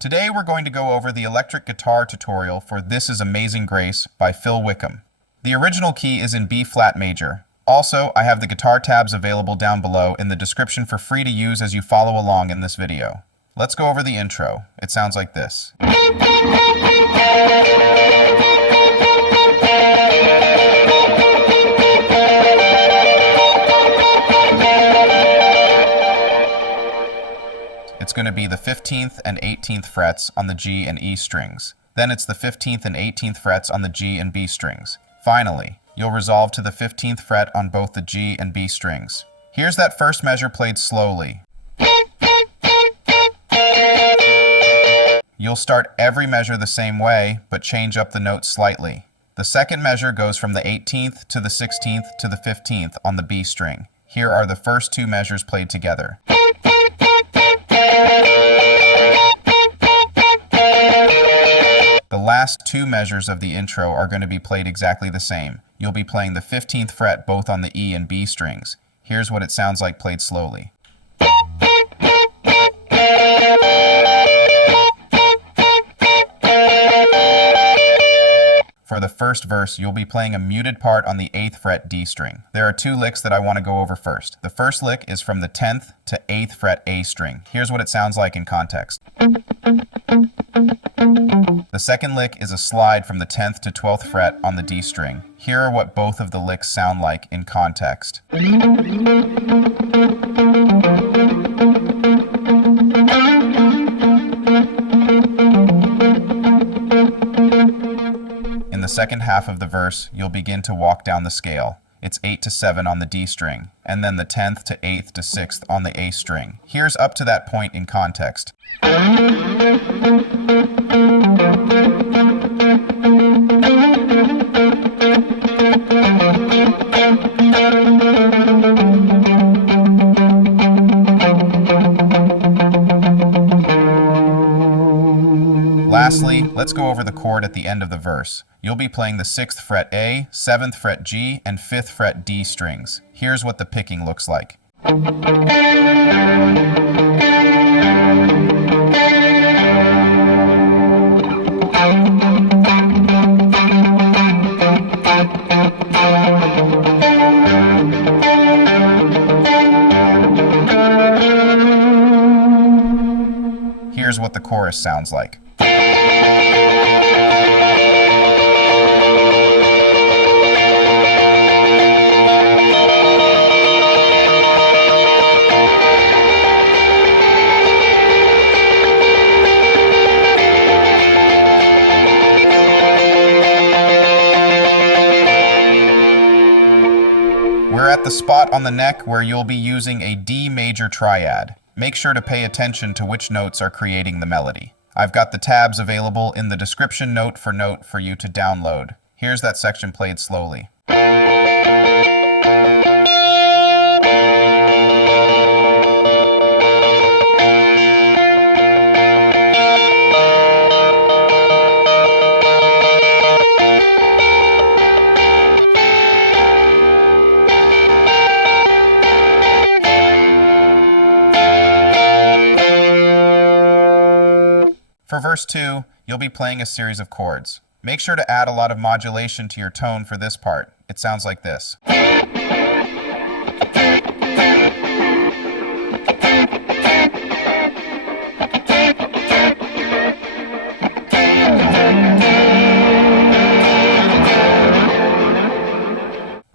Today we're going to go over the electric guitar tutorial for This Is Amazing Grace by Phil Wickham. The original key is in B flat major. Also, I have the guitar tabs available down below in the description for free to use as you follow along in this video. Let's go over the intro. It sounds like this. It's going to be the 15th and 18th frets on the G and E strings. Then it's the 15th and 18th frets on the G and B strings. Finally, you'll resolve to the 15th fret on both the G and B strings. Here's that first measure played slowly. You'll start every measure the same way, but change up the notes slightly. The second measure goes from the 18th to the 16th to the 15th on the B string. Here are the first two measures played together. The last two measures of the intro are going to be played exactly the same. You'll be playing the 15th fret both on the E and B strings. Here's what it sounds like played slowly. For the first verse, you'll be playing a muted part on the 8th fret D string. There are two licks that I want to go over first. The first lick is from the 10th to 8th fret A string. Here's what it sounds like in context. The second lick is a slide from the 10th to 12th fret on the D string. Here are what both of the licks sound like in context. In the second half of the verse, you'll begin to walk down the scale. It's 8 to 7 on the D string, and then the 10th to 8th to 6th on the A string. Here's up to that point in context. Lastly, let's go over the chord at the end of the verse. You'll be playing the 6th fret A, 7th fret G, and 5th fret D strings. Here's what the picking looks like. Here's what the chorus sounds like. We're at the spot on the neck where you'll be using a D major triad. Make sure to pay attention to which notes are creating the melody. I've got the tabs available in the description note for you to download. Here's that section played slowly. For verse 2, you'll be playing a series of chords. Make sure to add a lot of modulation to your tone for this part. It sounds like this.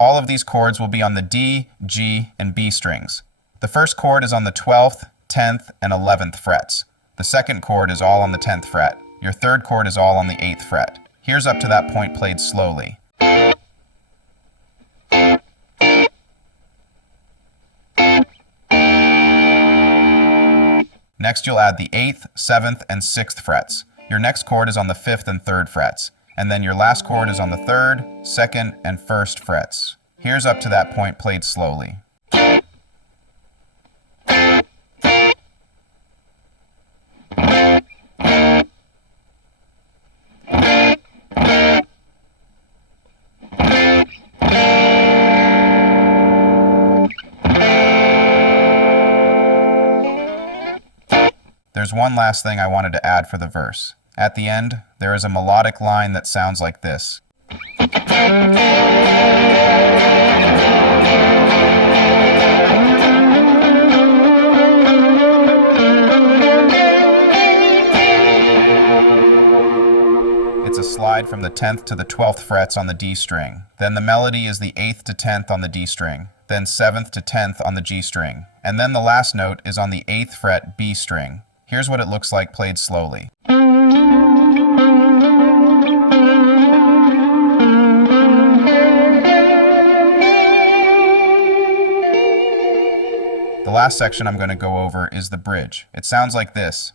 All of these chords will be on the D, G, and B strings. The first chord is on the 12th, 10th, and 11th frets. The second chord is all on the 10th fret. Your third chord is all on the 8th fret. Here's up to that point played slowly. Next you'll add the 8th, 7th, and 6th frets. Your next chord is on the 5th and 3rd frets. And then your last chord is on the 3rd, 2nd, and 1st frets. Here's up to that point played slowly. there's one last thing I wanted to add for the verse. At the end, there is a melodic line that sounds like this. It's a slide from the 10th to the 12th frets on the D string. Then the melody is the 8th to 10th on the D string, then 7th to 10th on the G string, and then the last note is on the 8th fret B string. Here's what it looks like played slowly. The last section I'm going to go over is the bridge. It sounds like this.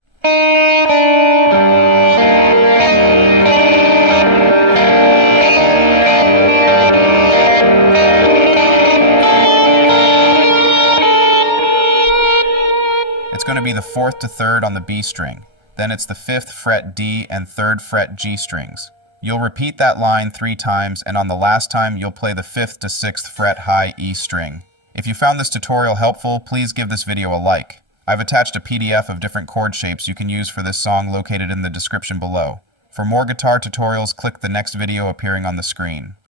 It's going to be the 4th to 3rd on the B string. Then it's the 5th fret D and 3rd fret G strings. You'll repeat that line 3 times, and on the last time you'll play the 5th to 6th fret high E string. If you found this tutorial helpful, please give this video a like. I've attached a PDF of different chord shapes you can use for this song located in the description below. For more guitar tutorials, click the next video appearing on the screen.